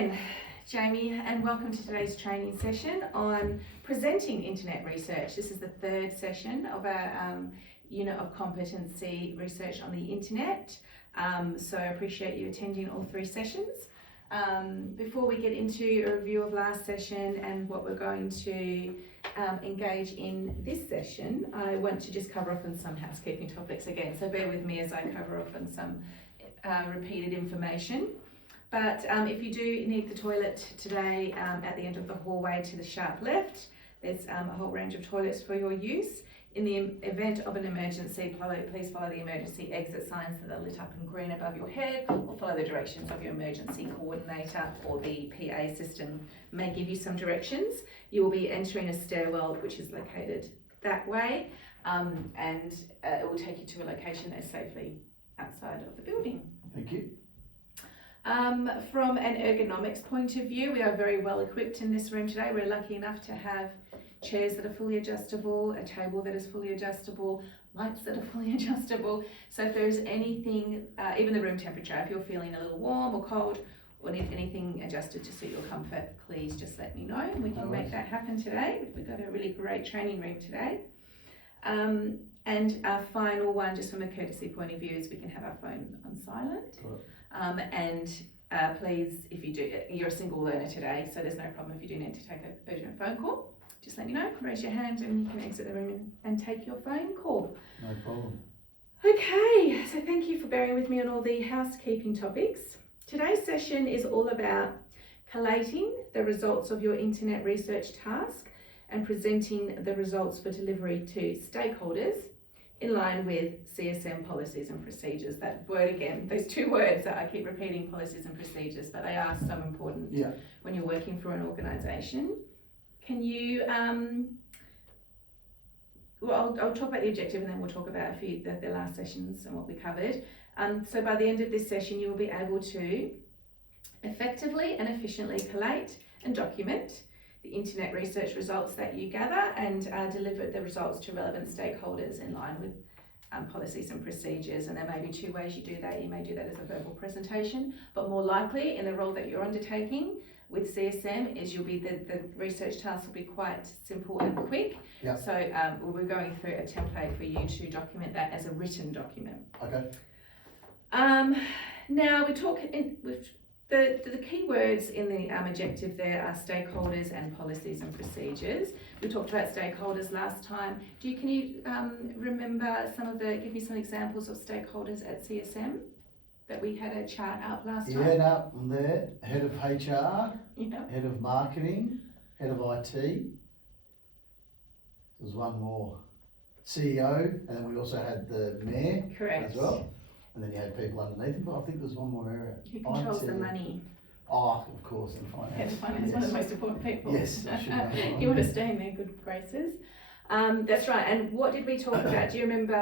again, Jamie, and welcome to today's training session on presenting internet research. This is the third session of our unit of competency research on the internet. So I appreciate you attending all three sessions. Before we get into a review of last session and what we're going to engage in this session, I want to just cover off on some housekeeping topics again. So bear with me as I cover off on some repeated information. But if you do need the toilet today, at the end of the hallway to the sharp left, there's a whole range of toilets for your use. In the event of an emergency, please follow the emergency exit signs that are lit up in green above your head, or follow the directions of your emergency coordinator, or the PA system may give you some directions. You will be entering a stairwell which is located that way, and it will take you to a location that is safely outside of the building. Thank you. From an ergonomics point of view, we are very well equipped in this room today. We're lucky enough to have chairs that are fully adjustable, a table that is fully adjustable, lights that are fully adjustable. So if there's anything, even the room temperature, if you're feeling a little warm or cold or need anything adjusted to suit your comfort, please just let me know and we can make that happen today. We've got a really great training room today. And our final one, just from a courtesy point of view, is we can have our phone on silent. Please, if you do, you're a single learner today, so there's no problem if you do need to take an urgent phone call. Just let me know, raise your hand and you can exit the room and take your phone call. No problem. Okay, so thank you for bearing with me on all the housekeeping topics. Today's session is all about collating the results of your internet research task and presenting the results for delivery to stakeholders in line with CSM policies and procedures. That word again, those two words that I keep repeating, policies and procedures, but they are so important when you're working for an organisation. Can you, I'll talk about the objective and then we'll talk about a few, the last sessions and what we covered. So by the end of this session, you will be able to effectively and efficiently collate and document the internet research results that you gather and deliver the results to relevant stakeholders in line with policies and procedures. And there may be two ways you do that. You may do that as a verbal presentation, but more likely in the role that you're undertaking with CSM is the research task will be quite simple and quick. So we'll be going through a template for you to document that as a written document. Okay. Now we talk with the key words in the objective there are stakeholders and policies and procedures. We talked about stakeholders last time. Can you remember give me some examples of stakeholders at CSM that we had a chart out last time? Yeah, I'm there. Head of HR, head of marketing, head of IT. There's one more. CEO, and then we also had the mayor. Correct. As well. And then you had people underneath him, but I think there's one more area. Who controls the money? Oh, of course, and finance. Head of finance is one of the most important people. Yes, I should know. You want to stay in their good graces. That's right. And what did we talk about? Do you remember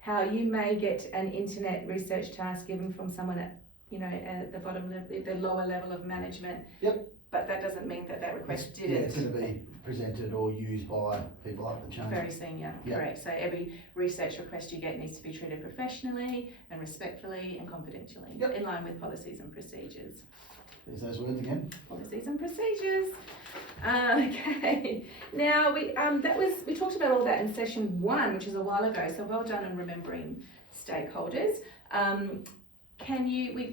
how you may get an internet research task given from someone at the bottom level, the lower level of management? Yep. But that doesn't mean that request didn't. Yeah, it's going to be presented or used by people up the chain. Very senior, correct. So every research request you get needs to be treated professionally and respectfully and confidentially in line with policies and procedures. There's those words again. Policies and procedures. Okay. Now we talked about all that in session 1, which is a while ago. So well done on remembering stakeholders.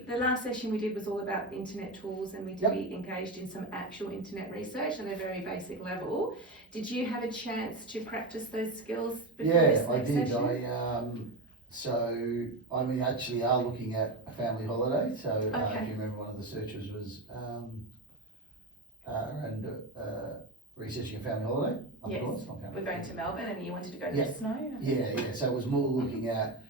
The last session we did was all about internet tools, and we did be engaged in some actual internet research on a very basic level. Did you have a chance to practice those skills before this next session? We actually are looking at a family holiday. So if you remember, one of the searches was around researching a family holiday. Yes, we're going to Melbourne and you wanted to go to snow? Yeah, so it was more looking at,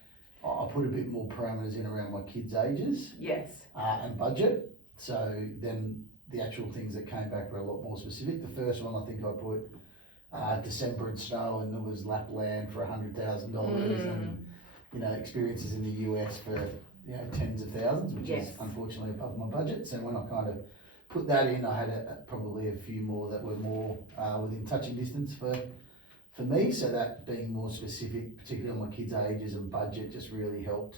I put a bit more parameters in around my kids' ages. Yes. And budget. So then the actual things that came back were a lot more specific. The first one I think I put December and snow, and there was Lapland for $100,000 and experiences in the US for tens of thousands, which is unfortunately above my budget. So when I kind of put that in, I had probably a few more that were more within touching distance for me, so that being more specific, particularly on my kids' ages and budget, just really helped.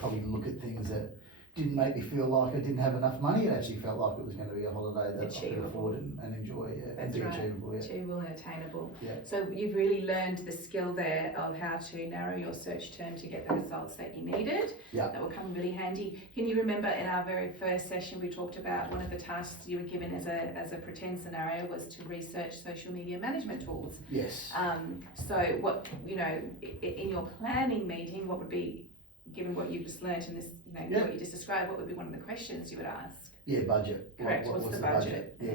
Probably look at things that didn't make me feel like I didn't have enough money. It actually felt like it was going to be a holiday that I could Achievable. afford and enjoy, yeah, and That's be right. achievable, yeah. Achievable and attainable. Yeah. So you've really learned the skill there of how to narrow your search term to get the results that you needed. Yeah. That will come really handy. Can you remember in our very first session we talked about one of the tasks you were given as a pretend scenario was to research social media management tools. Yes. So what, in your planning meeting, what would be, given what you've just learnt in this, Yeah. what you just described, what would be one of the questions you would ask? Yeah, budget. Correct. What What's was the budget? Yeah,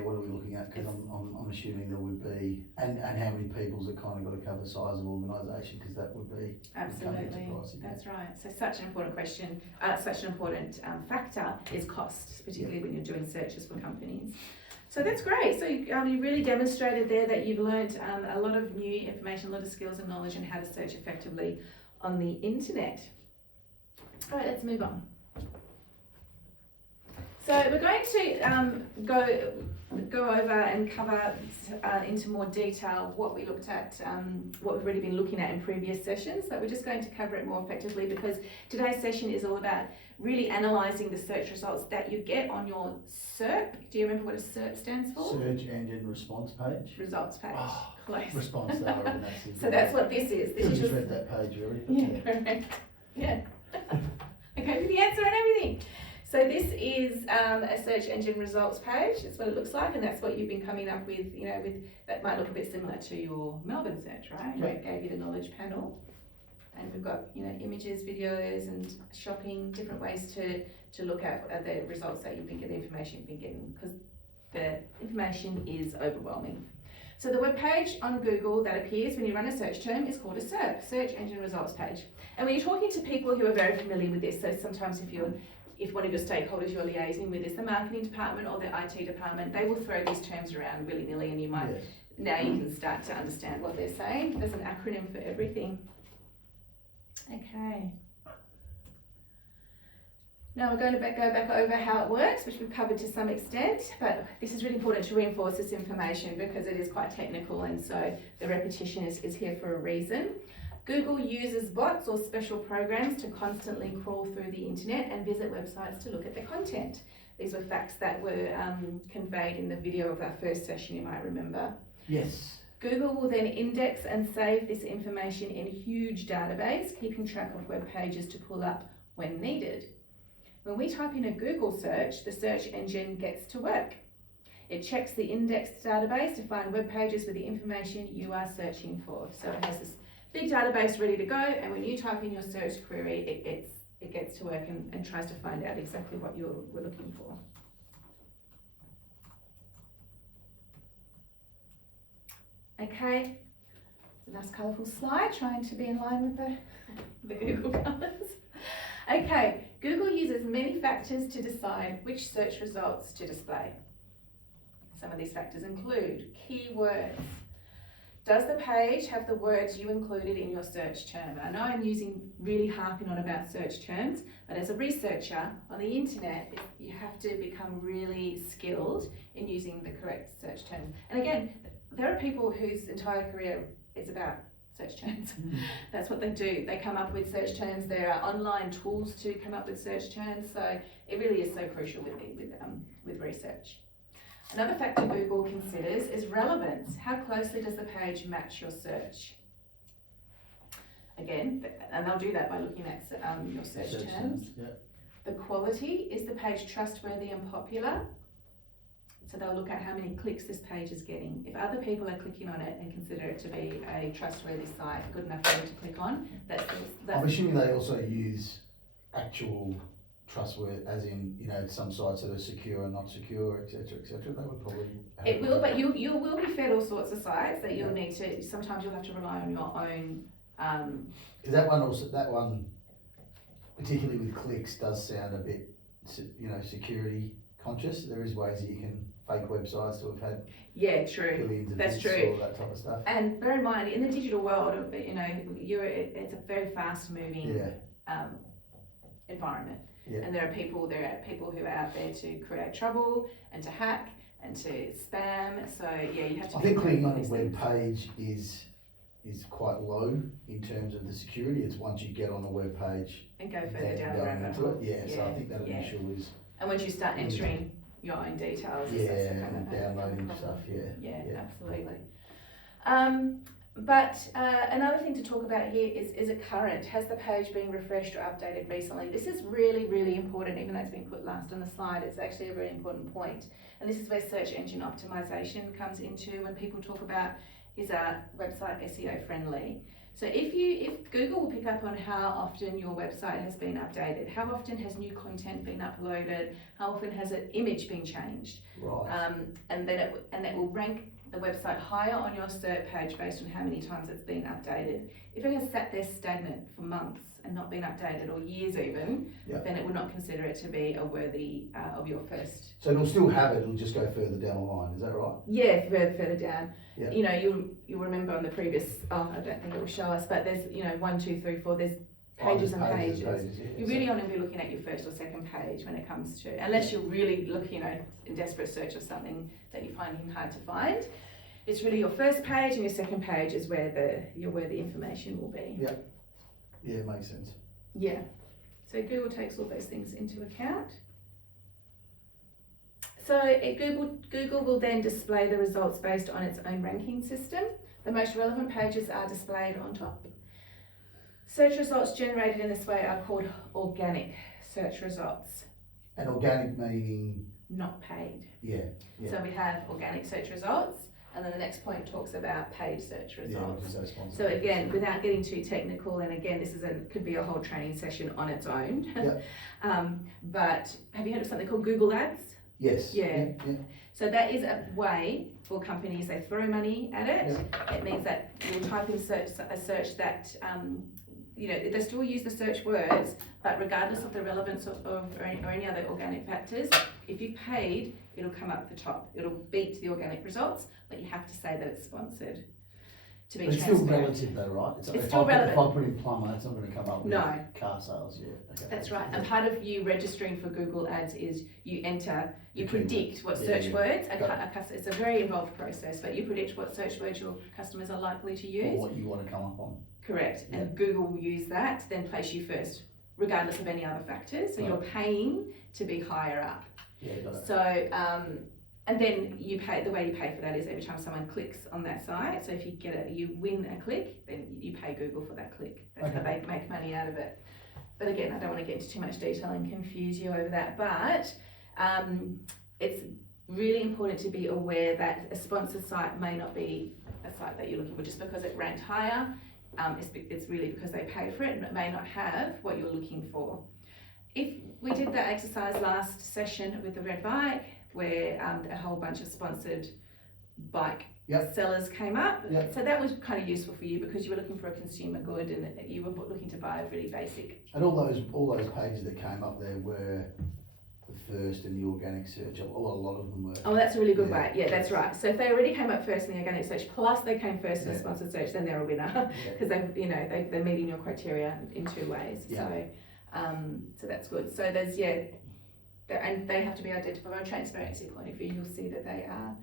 what are we looking at? Because I'm assuming there would be, and how many people's it kind of got to cover size of organisation, because that would be Absolutely, pricing, yeah. that's right. So such an important question, such an important factor is cost, particularly when you're doing searches for companies. So that's great. So you really demonstrated there that you've learnt a lot of new information, a lot of skills and knowledge on how to search effectively on the internet. All right, let's move on. So we're going to go over and cover into more detail what we looked at, what we've already been looking at in previous sessions, but we're just going to cover it more effectively because today's session is all about really analysing the search results that you get on your SERP. Do you remember what a SERP stands for? Search engine response page. Results page. Oh, Close. Response data. And that's it. So that's what this is. This I is just your read that page really. Yeah, correct. Yeah. Okay, with the answer and everything. So this is a search engine results page. That's what it looks like, and that's what you've been coming up with. With that might look a bit similar to your Melbourne search, right? Where it gave you the knowledge panel, and we've got images, videos, and shopping, different ways to look at the results that you've been getting, the information you've been getting, because the information is overwhelming. So the web page on Google that appears when you run a search term is called a SERP, search engine results page. And when you're talking to people who are very familiar with this, so sometimes if one of your stakeholders you're liaising with is the marketing department or the IT department, they will throw these terms around willy-nilly, and you might, Yes. now you can start to understand what they're saying. There's an acronym for everything. Okay. Now we're going to go back over how it works, which we've covered to some extent, but this is really important to reinforce this information because it is quite technical, and so the repetition is here for a reason. Google uses bots or special programs to constantly crawl through the internet and visit websites to look at the content. These were facts that were conveyed in the video of our first session, you might remember. Yes. Google will then index and save this information in a huge database, keeping track of web pages to pull up when needed. When we type in a Google search, the search engine gets to work. It checks the indexed database to find web pages with the information you are searching for. So it has this big database ready to go, and when you type in your search query, it gets to work and tries to find out exactly what you were looking for. Okay, it's a nice colourful slide, trying to be in line with the Google colours. Okay, Google uses many factors to decide which search results to display. Some of these factors include keywords. Does the page have the words you included in your search term? I know I'm really harping on about search terms, but as a researcher on the internet, you have to become really skilled in using the correct search terms. And again, there are people whose entire career is about search terms. That's what they do. They come up with search terms. There are online tools to come up with search terms. So it really is so crucial with research. Another factor Google considers is relevance. How closely does the page match your search? Again, and they'll do that by looking at your search terms. Yeah. The quality, is the page trustworthy and popular? So they'll look at how many clicks this page is getting. If other people are clicking on it and consider it to be a trustworthy site, good enough for them to click on, I'm assuming they also use actual trustworthy, as in, some sites that are secure and not secure, etc., etc. They would probably have it will, but you will be fed all sorts of sites that you'll need to, sometimes you'll have to rely on your own. Because that one, particularly with clicks, does sound a bit, security conscious. There is ways that you can fake websites to have had billions of That's hits, true. all that type of stuff. And bear in mind, in the digital world, it's a very fast-moving environment. Yeah. And there are people who are out there to create trouble and to hack and to spam. So yeah, you have to. I think clicking on a web page is is quite low in terms of the security. It's once you get on a web page, And go further then down the going rabbit into hole. it. Yeah, so I think that yeah. initial is, And once you start entering your own details, yeah, that's the kind and of downloading problem. stuff, Yeah, absolutely. But another thing to talk about here is it current? Has the page been refreshed or updated recently? This is really, really important, even though it's been put last on the slide. It's actually a very important point. And this is where search engine optimization comes into when people talk about, is our website SEO friendly? So if Google will pick up on how often your website has been updated, how often has new content been uploaded, how often has an image been changed, right. and that will rank the website higher on your search page based on how many times it's been updated. If it has sat there stagnant for months and not been updated, or years even, then it would not consider it to be a worthy of your first. So it'll still have it, it'll just go further down the line, is that right? Yeah, further down. Yeah. You know, you'll remember on the previous, I don't think it will show us, but there's, 1, 2, 3, 4, there's pages and pages. Yeah, You really want to be looking at your first or second page when it comes to, unless you're really looking, in desperate search of something that you're finding hard to find. It's really your first page, and your second page is where the information will be. Yeah, it makes sense. Yeah. So Google takes all those things into account. So Google will then display the results based on its own ranking system. The most relevant pages are displayed on top. Search results generated in this way are called organic search results. And organic meaning? Not paid. Yeah. So we have organic search results, and then the next point talks about paid search results. So again, without getting too technical, and again, this could be a whole training session on its own. But have you heard of something called Google Ads? Yes. Yeah. So that is a way for companies, they throw money at it. It means that you'll type in a search that, they still use the search words, but regardless of the relevance or any other organic factors, if you've paid, it'll come up the top. It'll beat the organic results, but you have to say that it's sponsored to be It's transparent. still relative though, right? It's still relevant. If I put in plumber, it's not going to come up with No. car sales, Okay. That's right. And part of you registering for Google Ads is you predict what search words, it's a very involved process, but you predict what search words your customers are likely to use. Or what you want to come up on. Correct. And Google will use that to then place you first, regardless of any other factors. So you're paying to be higher up. Yeah, got it. So, and then the way you pay for that is every time someone clicks on that site. So if you win a click, then you pay Google for that click. That's how they make money out of it. But again, I don't want to get into too much detail and confuse you over that. But it's really important to be aware that a sponsored site may not be a site that you're looking for just because it ranked higher. It's really because they paid for it, and it may not have what you're looking for. If we did that exercise last session with the red bike, where a whole bunch of sponsored bike sellers came up, so that was kind of useful for you because you were looking for a consumer good and you were looking to buy a really basic. And all those pages that came up there were the first in the organic search, or a lot of them were. Oh, that's a really good way. Yeah, that's right. So if they already came up first in the organic search, plus they came first in the sponsored search, then they're a winner because they're meeting your criteria in two ways. So that's good. So there's and they have to be identified from a transparency point of view. You'll see that they are.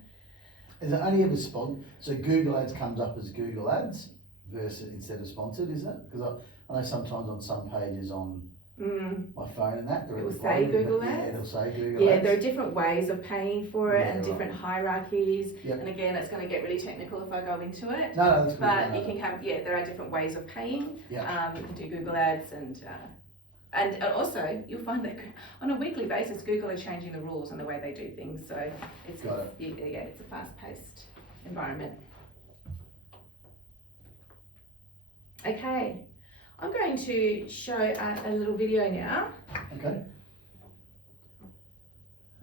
Is it only ever so Google Ads comes up as Google Ads instead of sponsored, is it? Because I know sometimes on some pages on my phone and that, it will say Google Ads. Yeah, it'll say Google Ads. Yeah, there are different ways of paying for it and different hierarchies. And again, it's going to get really technical if I go into it. No, that's good. But you can have, there are different ways of paying. You can do Google Ads and also you'll find that on a weekly basis, Google are changing the rules and the way they do things. So it's a fast-paced environment. Okay. I'm going to show a little video now. Okay.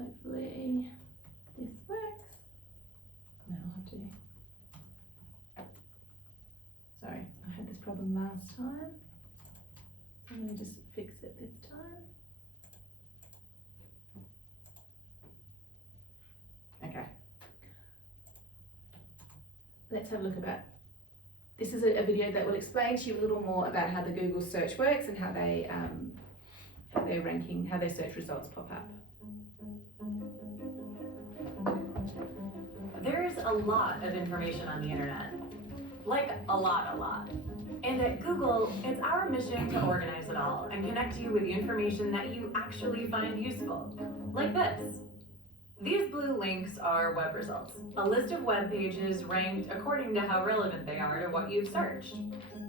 Hopefully this works. No, I'll have to. Sorry, I had this problem last time. I'm going to just fix it this time. Okay. Let's have a look about. This is a video that will explain to you a little more about how the Google search works and how their ranking, how their search results pop up. There's a lot of information on the internet. Like a lot. And at Google, it's our mission to organize it all and connect you with the information that you actually find useful. Like this. These blue links are web results, a list of web pages ranked according to how relevant they are to what you've searched.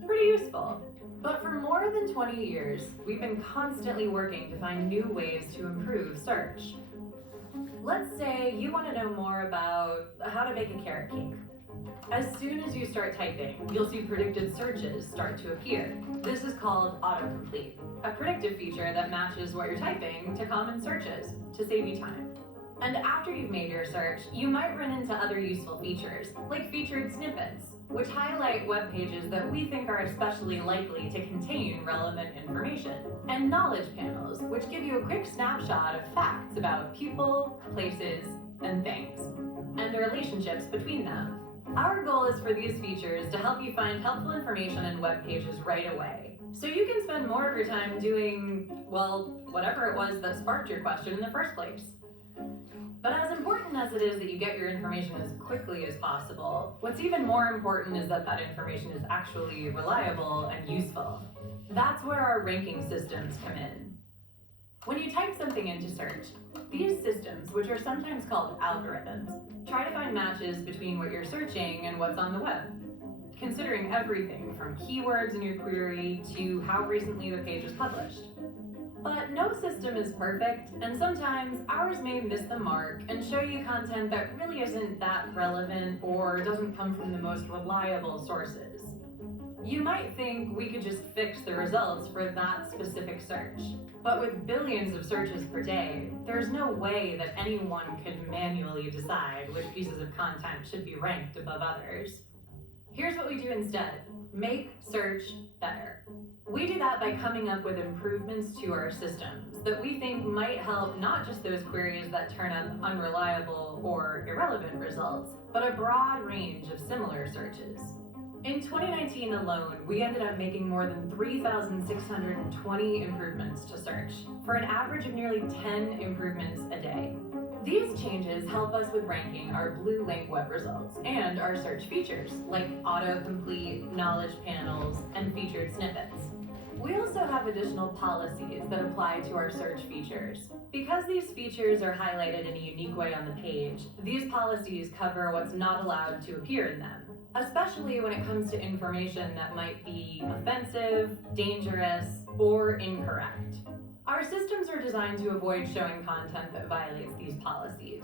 Pretty useful. But for more than 20 years, we've been constantly working to find new ways to improve search. Let's say you want to know more about how to bake a carrot cake. As soon as you start typing, you'll see predicted searches start to appear. This is called autocomplete, a predictive feature that matches what you're typing to common searches to save you time. And after you've made your search, you might run into other useful features, like featured snippets, which highlight web pages that we think are especially likely to contain relevant information, and knowledge panels, which give you a quick snapshot of facts about people, places, and things, and the relationships between them. Our goal is for these features to help you find helpful information in web pages right away, so you can spend more of your time doing, well, whatever it was that sparked your question in the first place. But as important as it is that you get your information as quickly as possible, what's even more important is that that information is actually reliable and useful. That's where our ranking systems come in. When you type something into search, these systems, which are sometimes called algorithms, try to find matches between what you're searching and what's on the web, considering everything from keywords in your query to how recently the page was published. But no system is perfect, and sometimes ours may miss the mark and show you content that really isn't that relevant or doesn't come from the most reliable sources. You might think we could just fix the results for that specific search, but with billions of searches per day, there's no way that anyone could manually decide which pieces of content should be ranked above others. Here's what we do instead. Make search better. We do that by coming up with improvements to our systems that we think might help not just those queries that turn up unreliable or irrelevant results, but a broad range of similar searches. In 2019 alone, we ended up making more than 3,620 improvements to search, for an average of nearly 10 improvements a day. These changes help us with ranking our blue link web results and our search features, like autocomplete, knowledge panels, and featured snippets. We also have additional policies that apply to our search features. Because these features are highlighted in a unique way on the page, these policies cover what's not allowed to appear in them, especially when it comes to information that might be offensive, dangerous, or incorrect. Our systems are designed to avoid showing content that violates these policies.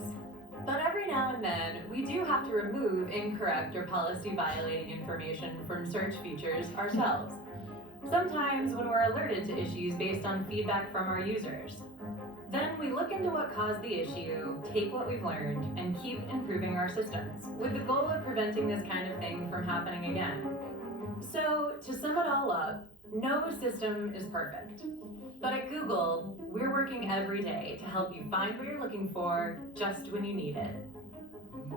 But every now and then, we do have to remove incorrect or policy-violating information from search features ourselves. Sometimes when we're alerted to issues based on feedback from our users. Then we look into what caused the issue, take what we've learned, and keep improving our systems, with the goal of preventing this kind of thing from happening again. So, to sum it all up, no system is perfect. But at Google, we're working every day to help you find what you're looking for just when you need it.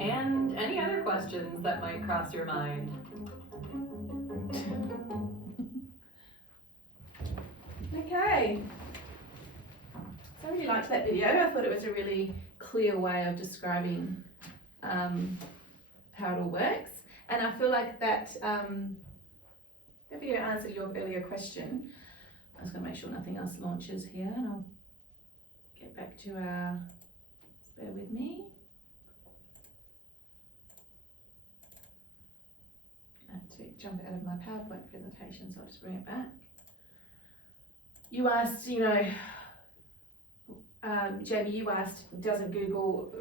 And any other questions that might cross your mind. Okay. So I really liked that video. I thought it was a really clear way of describing how it all works. And I feel like that the video answered your earlier question. I was going to make sure nothing else launches here, and I'll get back to our, just bear with me. I had to jump out of my PowerPoint presentation, so I'll just bring it back. You asked, Jamie, you asked, doesn't Google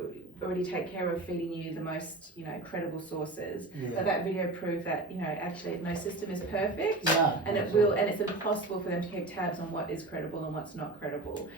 already take care of feeding you the most, credible sources? Yeah. But that video proved that, actually no system is perfect. No, And it's impossible for them to keep tabs on what is credible and what's not credible.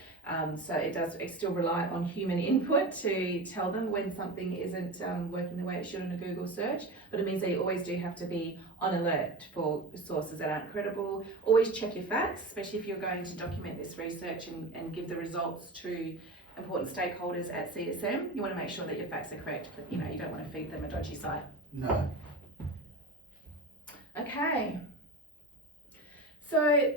So it still rely on human input to tell them when something isn't working the way it should in a Google search. But it means that you always do have to be on alert for sources that aren't credible. Always check your facts, especially if you're going to document this research and give the results to important stakeholders at CSM. You want to make sure that your facts are correct, but you don't want to feed them a dodgy site. No. Okay. So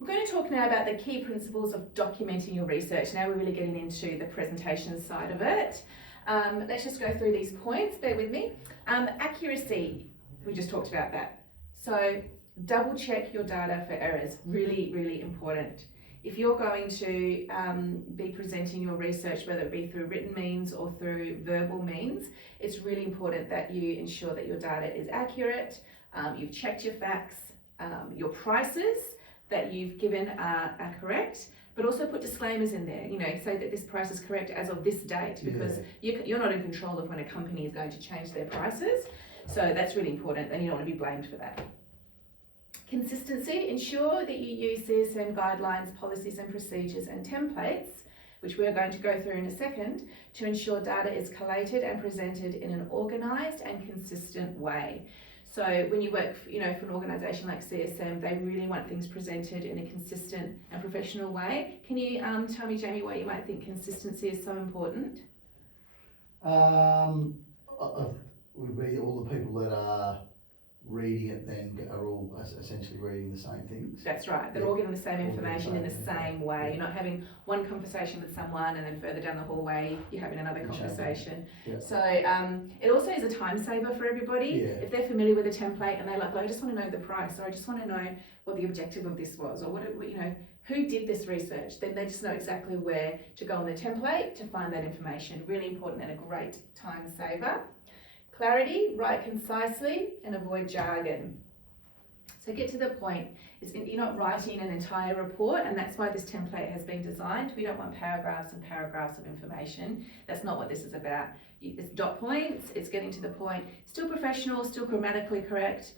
we're going to talk now about the key principles of documenting your research. Now we're really getting into the presentation side of it. Let's just go through these points, bear with me. Accuracy. We just talked about that. So double check your data for errors, really, really important. If you're going to be presenting your research, whether it be through written means or through verbal means, it's really important that you ensure that your data is accurate, you've checked your facts, your prices that you've given are correct, but also put disclaimers in there, say that this price is correct as of this date, because you're not in control of when a company is going to change their prices. So that's really important, and you don't want to be blamed for that. Consistency, ensure that you use CSM guidelines, policies and procedures and templates, which we are going to go through in a second, to ensure data is collated and presented in an organised and consistent way. So when you work, for an organisation like CSM, they really want things presented in a consistent and professional way. Can you tell me, Jamie, why you might think consistency is so important? Would be all the people that are reading it then are all essentially reading the same things. That's right. They're all getting the same information in the same way. You're not having one conversation with someone and then further down the hallway you're having another conversation. So it also is a time saver for everybody. If they're familiar with a template and they're like, I just want to know the price, or I just want to know what the objective of this was, or who did this research, then they just know exactly where to go on the template to find that information. Really important and a great time saver. Clarity, write concisely and avoid jargon. So get to the point. You're not writing an entire report, and that's why this template has been designed. We don't want paragraphs and paragraphs of information. That's not what this is about. It's dot points, it's getting to the point. Still professional, still grammatically correct.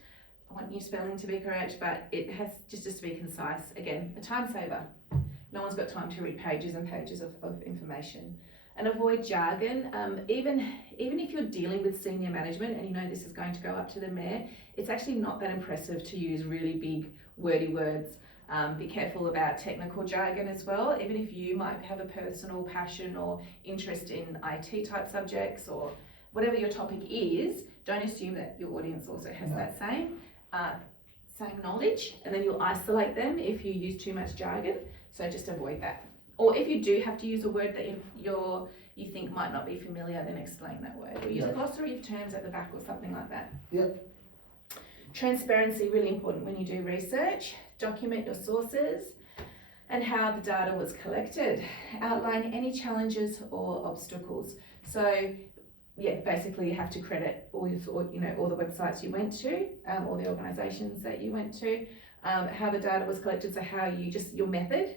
I want your spelling to be correct, but it has just to be concise. Again, a time saver. No one's got time to read pages and pages of information. And avoid jargon. Even if you're dealing with senior management and this is going to go up to the mayor, it's actually not that impressive to use really big wordy words. Be careful about technical jargon as well. Even if you might have a personal passion or interest in IT type subjects or whatever your topic is, don't assume that your audience also has that same knowledge, and then you'll isolate them if you use too much jargon. So just avoid that. Or if you do have to use a word that you think might not be familiar, then explain that word. Or use a glossary of terms at the back or something like that. Transparency, really important when you do research. Document your sources and how the data was collected. Outline any challenges or obstacles. So basically you have to credit all the websites you went to, all the organisations that you went to, how the data was collected, so your method.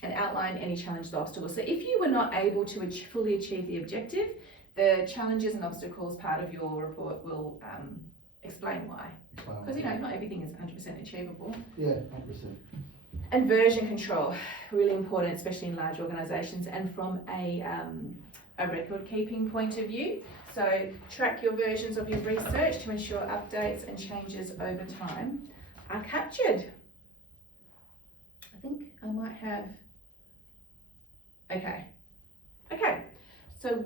And outline any challenges or obstacles. So if you were not able to fully achieve the objective, the challenges and obstacles part of your report will explain why. Because not everything is 100% achievable. 100%. And version control, really important, especially in large organisations and from a record keeping point of view. So track your versions of your research to ensure updates and changes over time are captured. I think I might have. Okay. So,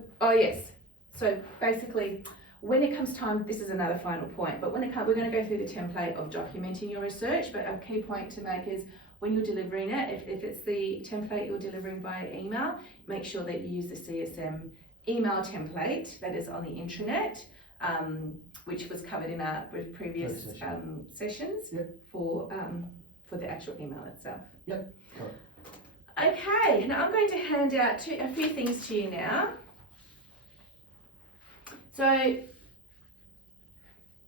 So basically, when it comes time, this is another final point, but we're going to go through the template of documenting your research, but a key point to make is when you're delivering it, if it's the template you're delivering via email, make sure that you use the CSM email template that is on the intranet, which was covered in our previous sessions for the actual email itself. Correct. Okay, now I'm going to hand out a few things to you now. So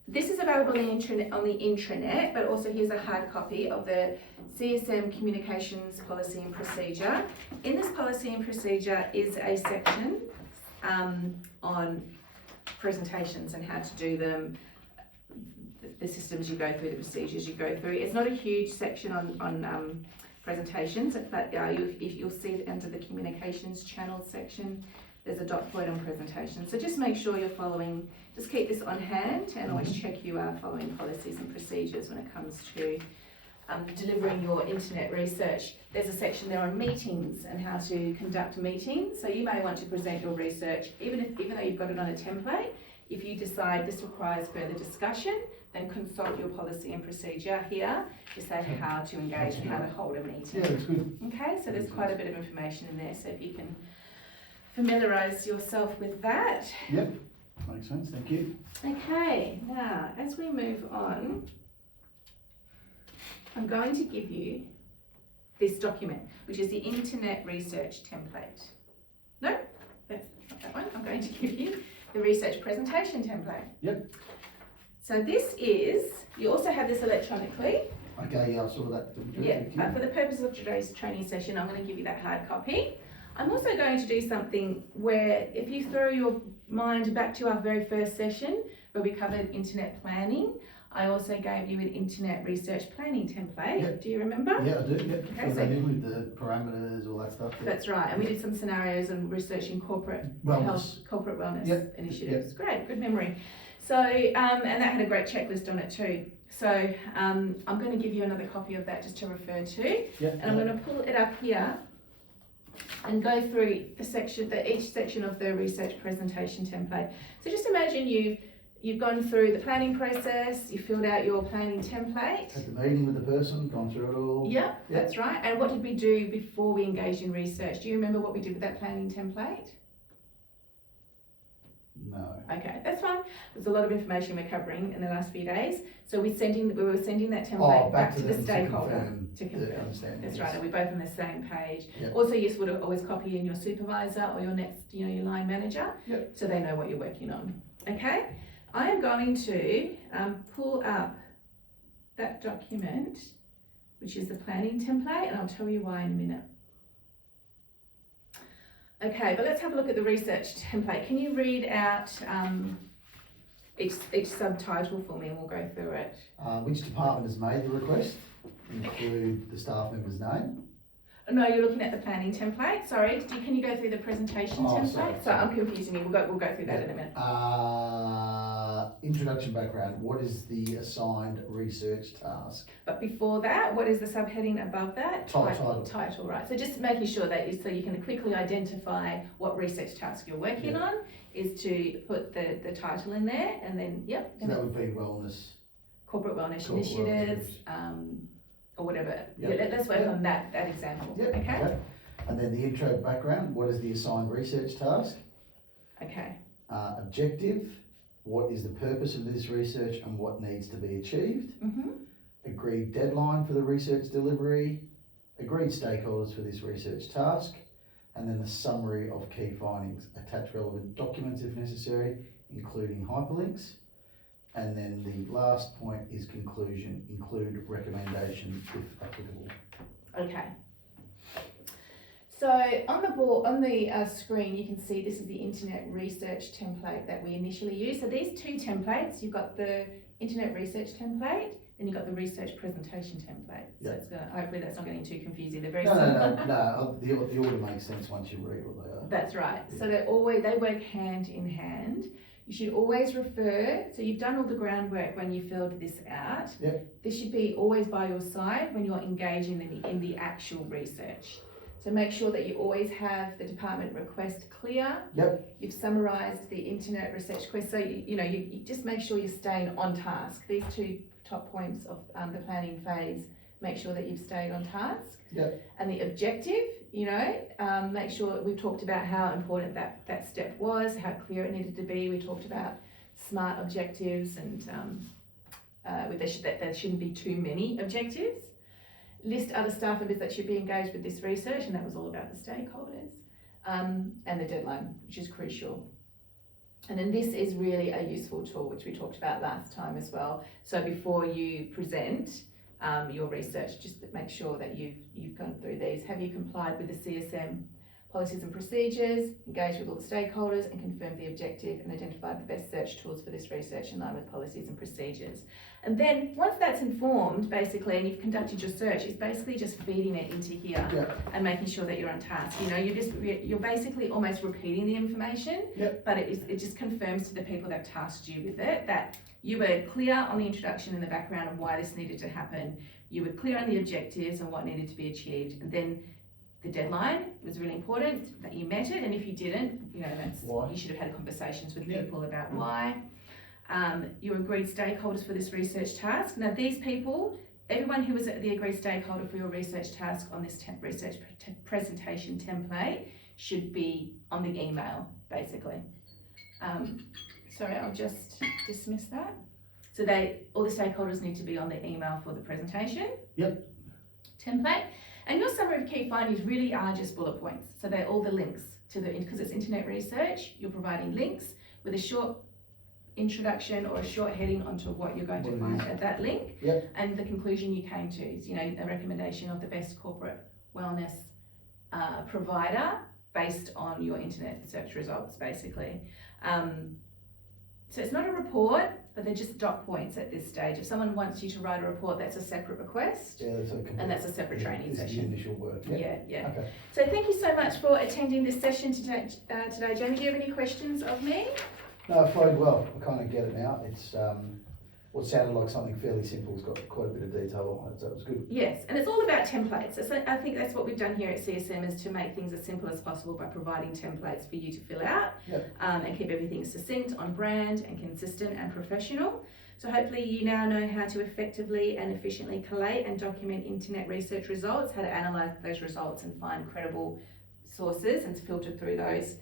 this is available on the intranet, but also here's a hard copy of the CSM Communications Policy and Procedure. In this policy and procedure is a section on presentations and how to do them, the systems you go through, the procedures you go through. It's not a huge section on presentations, but you'll see it under the communications channels section. There's a dot point on presentations. So just make sure you're following, just keep this on hand and always check you are following policies and procedures when it comes to delivering your internet research. There's a section there on meetings and how to conduct meetings. So you may want to present your research, even though you've got it on a template. If you decide this requires further discussion, then consult your policy and procedure here to say how to engage and how to hold a meeting. That's good. Okay, so there's quite a bit of information in there, so if you can familiarise yourself with that. Makes sense, thank you. Okay, now as we move on, I'm going to give you this document, which is the Internet Research Template. No, that's not that one. I'm going to give you the Research Presentation Template. Yep. So this is, you also have this electronically. Okay, yeah, I saw that. Yeah, Thank you. but for the purpose of today's training session, I'm going to give you that hard copy. I'm also going to do something where if you throw your mind back to our very first session where we covered internet planning, I also gave you an internet research planning template. Yep. Do you remember? Yeah, I do, yeah. Okay, What so- I did with the parameters, all that stuff. Yeah. That's right, and we did some scenarios and researching corporate Wellness. health, corporate wellness Yep, initiatives. Great, good memory. So, and that had a great checklist on it too. So, I'm going to give you another copy of that just to refer to. Yeah. And I'm going to pull it up here and go through each section of the research presentation template. So just imagine you've gone through the planning process, you filled out your planning template. Had the meeting with the person, gone through it all. Yep, that's right. And what did we do before we engaged in research? Do you remember what we did with that planning template? No. Okay, that's fine. There's a lot of information we're covering in the last few days. So we were sending that Oh, template back to the them stakeholder. To confirm the understanding. That's yes. right, and we're both on the same page. Yep. Also useful to always copy in your supervisor or your next, your line manager, Yep. so they know what you're working on. Okay, I am going to pull up that document, which is the planning template, and I'll tell you why in a minute. Okay, but let's have a look at the research template. Can you read out each subtitle for me and we'll go through it? Which department has made the request? Include the staff member's name. No, you're looking at the planning template. Sorry, can you go through the presentation Oh, template? sorry. I'm confusing you. We'll go through that in a minute. Introduction background. What is the assigned research task? But before that, what is the subheading above that? Title. Title, right. So just making sure that so you can quickly identify what research task you're working Yeah. on is to put the title in there, and then So that would be wellness. corporate wellness Corporate initiatives, wellness. or whatever. Yep. Yeah, let's work Yep. on that example. Yep. Okay. And then the intro background. What is the assigned research task? Okay. Objective. What is the purpose of this research and what needs to be achieved? Mhm. Agreed deadline for the research delivery, agreed stakeholders for this research task, and then the summary of key findings. Attach relevant documents if necessary, including hyperlinks. And then the last point is conclusion, include recommendations if applicable. Okay. So on the board, on the screen, you can see this is the internet research template that we initially used. So these two templates, you've got the internet research template, and you've got the research presentation template. So Yeah. it's gonna, hopefully that's not getting too confusing. They're very No, similar. no, the order makes sense once you read what they are. That's right. So they work hand in hand. You should always refer, so you've done all the groundwork when you filled this out. Yep. This should be always by your side when you're engaging in the actual research. So make sure that you always have the department request clear. Yep. You've summarised the internet research quest, so you just make sure you're staying on task. These two top points of the planning phase, make sure that you've stayed on task. Yep. And the objective, make sure we've talked about how important that step was, how clear it needed to be. We talked about SMART objectives and there shouldn't be too many objectives. List other staff members that should be engaged with this research, and that was all about the stakeholders. And the deadline, which is crucial. And then this is really a useful tool, which we talked about last time as well. So before you present your research, just make sure that you've gone through these. Have you complied with the CSM policies and procedures, engaged with all the stakeholders and confirmed the objective and identified the best search tools for this research in line with policies and procedures. And then once that's informed, basically, and you've conducted your search, it's basically just feeding it into here Yep. and making sure that you're on task. You're basically almost repeating the information, Yep. but it just confirms to the people that tasked you with it that you were clear on the introduction and the background of why this needed to happen. You were clear on the objectives and what needed to be achieved. And then the deadline was really important that you met it, and if you didn't, Why? you should have had conversations with Yeah. people about why. You agreed stakeholders for this research task. Now these people, everyone who was the agreed stakeholder for your research task on this research presentation template should be on the email, basically. sorry, I'll just dismiss that. So all the stakeholders need to be on the email for the presentation. Yep. Template. And your summary of key findings really are just bullet points. So they're all the links to because it's internet research, you're providing links with a short introduction or a short heading onto what you're going to find at that link. Yep. And the conclusion you came to is, a recommendation of the best corporate wellness provider based on your internet search results, basically. So it's not a report, but they're just dot points at this stage. If someone wants you to write a report, that's a separate request. Yeah, And that's a separate training This is session. the initial work. Yeah, yeah. Okay. So thank you so much for attending this session today. Jamie, do you have any questions of me? No, it flowed well. I kind of get it now. It's what sounded like something fairly simple. It's got quite a bit of detail on it, so it was good. Yes, and it's all about templates. So I think that's what we've done here at CSM, is to make things as simple as possible by providing templates for you to fill out. Yep. And keep everything succinct, on brand and consistent and professional. So hopefully you now know how to effectively and efficiently collate and document internet research results, how to analyse those results and find credible sources and to filter through the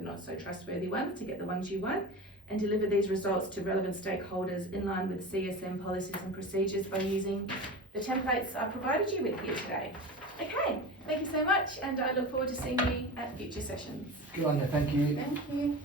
not so trustworthy ones to get the ones you want, and deliver these results to relevant stakeholders in line with CSM policies and procedures by using the templates I provided you with here today. Okay, thank you so much, and I look forward to seeing you at future sessions. Good on you. Thank you. Thank you.